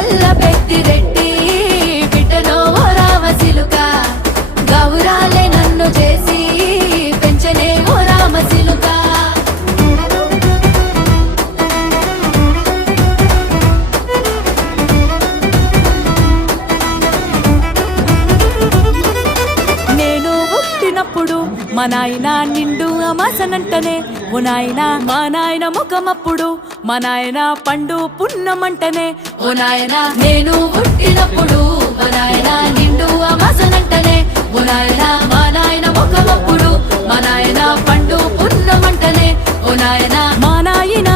గల్ల పెద్దిరెడ్డి బిడ్డలో ఓ రామసిలుక గౌరాలే నన్ను చేసి పెంచనే ఓ రామసిలుక. నేను పుట్టినప్పుడు మా నాయన నిండు అమాసనంటనే ఓ నాయన, మా నాయన ముఖమప్పుడు మా నాయన పండు పున్నమంటనే ఓ నాయన. నేను పుట్టినప్పుడు మా నాయన నిండు అమాసనంటనే ఓ నాయన, మా నాయన ముఖమప్పుడు మా నాయన పండు పున్నమంటనే ఓ నాయన. మా నాయన